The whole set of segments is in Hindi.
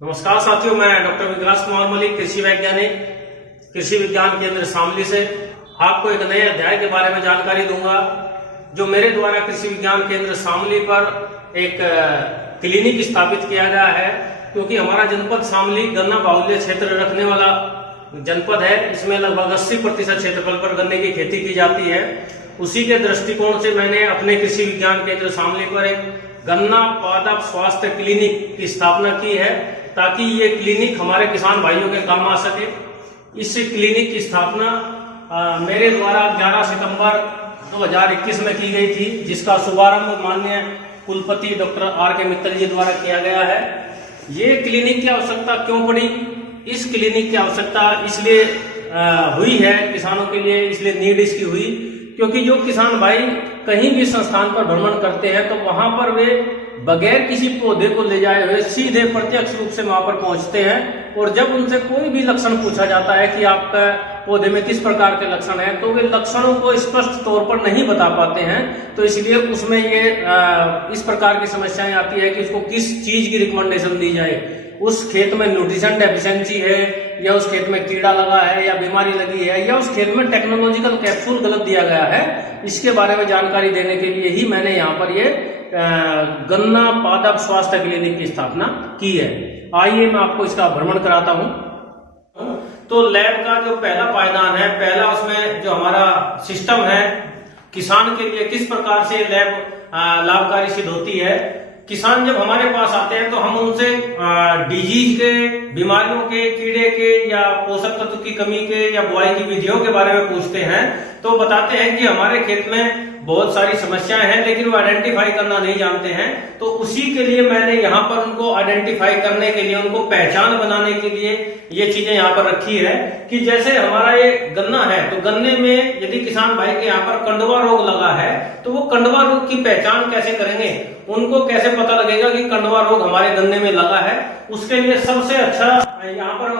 नमस्कार साथियों, मैं डॉक्टर विकास कुमार मलिक, कृषि वैज्ञानिक, कृषि विज्ञान केंद्र शामली से आपको एक नए अध्याय के बारे में जानकारी दूंगा जो मेरे द्वारा कृषि विज्ञान केंद्र शामली पर एक क्लिनिक स्थापित किया गया है। क्योंकि हमारा जनपद शामली गन्ना बाहुल्य क्षेत्र रखने वाला जनपद है। इसमें लगभग 80% क्षेत्रफल पर गन्ने की खेती की जाती है। उसी के दृष्टिकोण से मैंने अपने कृषि विज्ञान केंद्र शामली पर एक गन्ना पादप स्वास्थ्य क्लिनिक की स्थापना की है, ताकि ये क्लिनिक हमारे किसान भाइयों के काम आ सके। इस क्लिनिक की स्थापना मेरे द्वारा 11 सितंबर 2021 में की गई थी, जिसका शुभारंभ माननीय कुलपति डॉक्टर R.K. मित्तल जी द्वारा किया गया है। ये क्लिनिक की आवश्यकता क्यों पड़ी? इस क्लिनिक की आवश्यकता इसलिए हुई है किसानों के लिए, इसलिए नीड इसकी हुई क्योंकि जो किसान भाई कहीं भी संस्थान पर भ्रमण करते हैं तो वहां पर वे बगैर किसी पौधे को ले जाए हुए सीधे प्रत्यक्ष रूप से वहां पर पहुंचते हैं। और जब उनसे कोई भी लक्षण पूछा जाता है कि आपका पौधे में किस प्रकार के लक्षण है, तो वे लक्षणों को स्पष्ट तौर पर नहीं बता पाते हैं। तो इसलिए उसमें ये इस प्रकार की समस्याएं आती है कि उसको किस चीज की रिकमेंडेशन दी जाए। उस खेत में न्यूट्रिशन डेफिशिएंसी है, या उस खेत में कीड़ा लगा है, या बीमारी लगी है, या उस खेत में टेक्नोलॉजिकल कैप्सूल गलत दिया गया है। इसके बारे में जानकारी देने के लिए ही मैंने यहाँ पर ये गन्ना पादप स्वास्थ्य क्लिनिक की स्थापना की है। आइए मैं आपको इसका भ्रमण कराता हूँ। तो लैब का जो पहला पायदान है, पहला उसमें जो हमारा सिस्टम है, किसान के लिए किस प्रकार से लैब लाभकारी सिद्ध होती है। किसान जब हमारे पास आते हैं तो हम उनसे डिजीज के, बीमारियों के, कीड़े के या पोषक तत्व की कमी के या बुआई की विधियों के बारे में पूछते हैं। तो बताते हैं कि हमारे खेत में बहुत सारी समस्याएं हैं, लेकिन वो आइडेंटिफाई करना नहीं जानते हैं। तो उसी के लिए मैंने यहाँ पर उनको आइडेंटिफाई करने के लिए, उनको पहचान बनाने के लिए ये चीजें यहाँ पर रखी है कि जैसे हमारा ये गन्ना है, तो गन्ने में यदि किसान भाई के यहाँ पर कंडवा रोग लगा है तो वो कंडवा रोग की पहचान कैसे करेंगे, उनको कैसे पता लगेगा कि कंडवा रोग हमारे गन्ने में लगा है। उसके लिए सबसे अच्छा यहाँ पर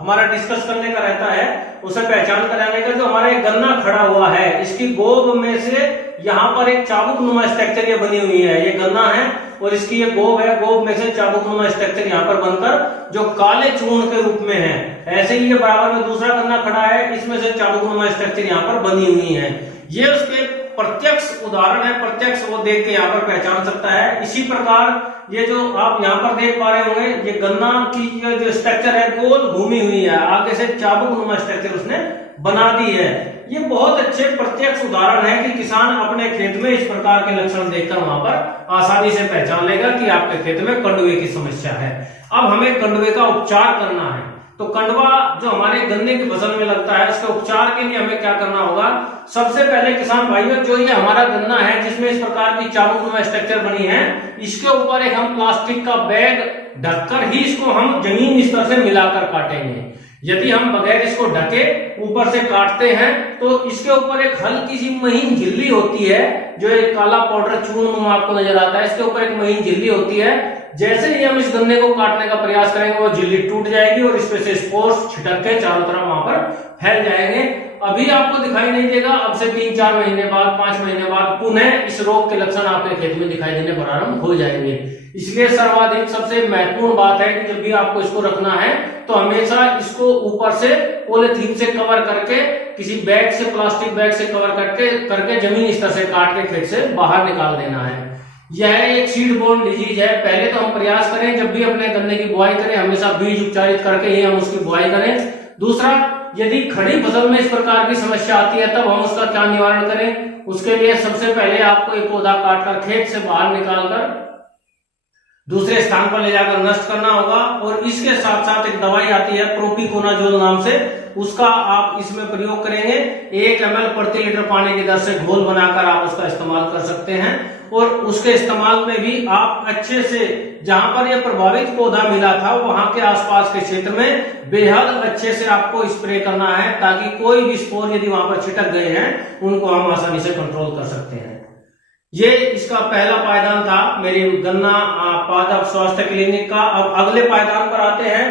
हमारा डिस्कस करने का रहता है, उसे पहचान कराने का। जो हमारा एक गन्ना खड़ा हुआ है, इसकी गोब में से यहाँ पर एक चाबुक नुमा स्ट्रक्चर ये बनी हुई है। ये गन्ना है और इसकी ये गोब है, गोब में से चाबुक नुमा स्ट्रक्चर यहाँ पर बनकर जो काले चूर्ण के रूप में है। ऐसे ही ये बराबर में दूसरा गन्ना खड़ा है, इसमें से चाबुक नुमा स्ट्रक्चर यहाँ पर बनी हुई है। ये उसके प्रत्यक्ष उदाहरण है, प्रत्यक्ष वो देख के यहाँ पर पहचान सकता है। इसी प्रकार ये जो आप यहाँ पर देख पा रहे होंगे, ये गन्ना की जो स्ट्रक्चर है गोल घूमी हुई है, आगे से चाबुक नुमा स्ट्रक्चर उसने बना दी है। ये बहुत अच्छे प्रत्यक्ष उदाहरण है कि किसान अपने खेत में इस प्रकार के लक्षण देखकर वहां पर आसानी से पहचान लेगा कि आपके खेत में कंडवे की समस्या है। अब हमें कंडवे का उपचार करना है। तो कंडवा जो हमारे गन्ने की फसल में लगता है, उसके उपचार के लिए हमें क्या करना होगा? सबसे पहले किसान भाइयों, जो ये हमारा गन्ना है जिसमें इस प्रकार की चाबुक नुमा स्ट्रक्चर बनी है, इसके ऊपर एक हम प्लास्टिक का बैग ढककर ही इसको हम जमीन स्तर से मिलाकर काटेंगे। यदि हम बगैर इसको ढके ऊपर से काटते हैं तो इसके ऊपर एक हल्की सी महीन झिल्ली होती है, जो एक काला पाउडर चूर्ण आपको नजर आता है। इसके ऊपर एक महीन झिल्ली होती है। जैसे ही हम इस गन्ने को काटने का प्रयास करेंगे, वो झिल्ली टूट जाएगी और इसमें से स्पोर्स छिटक के चारों तरफ वहां पर फैल जाएंगे। अभी आपको दिखाई नहीं देगा, अब से 3-4 महीने बाद, 5 महीने बाद पुनः इस रोग के लक्षण आपके खेत में दिखाई देने प्रारंभ हो जाएंगे। इसलिए सर्वाधिक सबसे महत्वपूर्ण बात है कि जब भी आपको इसको रखना है तो हमेशा इसको ऊपर से पॉलीथीन से कवर करके, किसी बैग से, प्लास्टिक बैग से कवर करके जमीन स्तर से काट के खेत से बाहर निकाल देना है। यह एक सीड बोर्न डिजीज है। पहले तो हम प्रयास करें, जब भी अपने गन्ने की बुआई करें, हमेशा बीज उपचारित करके ही हम उसकी बुआई करें। दूसरा, यदि खड़ी फसल में इस प्रकार की समस्या आती है तब हम उसका क्या निवारण करें? उसके लिए सबसे पहले आपको एक पौधा काटकर खेत से बाहर निकालकर दूसरे स्थान पर ले जाकर नष्ट करना होगा। और इसके साथ साथ एक दवाई आती है प्रोपिकोनाजोल नाम से, उसका आप इसमें प्रयोग करेंगे। 1 ml प्रति लीटर पानी की दर से घोल बनाकर आप उसका इस्तेमाल कर सकते हैं। और उसके इस्तेमाल में भी आप अच्छे से, जहां पर यह प्रभावित पौधा मिला था वहां के आसपास के क्षेत्र में बेहद अच्छे से आपको स्प्रे करना है, ताकि कोई भी स्पोर यदि वहां पर छिटक गए हैं उनको हम आसानी से कंट्रोल कर सकते हैं। ये इसका पहला पायदान था मेरी गन्ना पादप स्वास्थ्य क्लिनिक का। अब अगले पायदान पर आते हैं।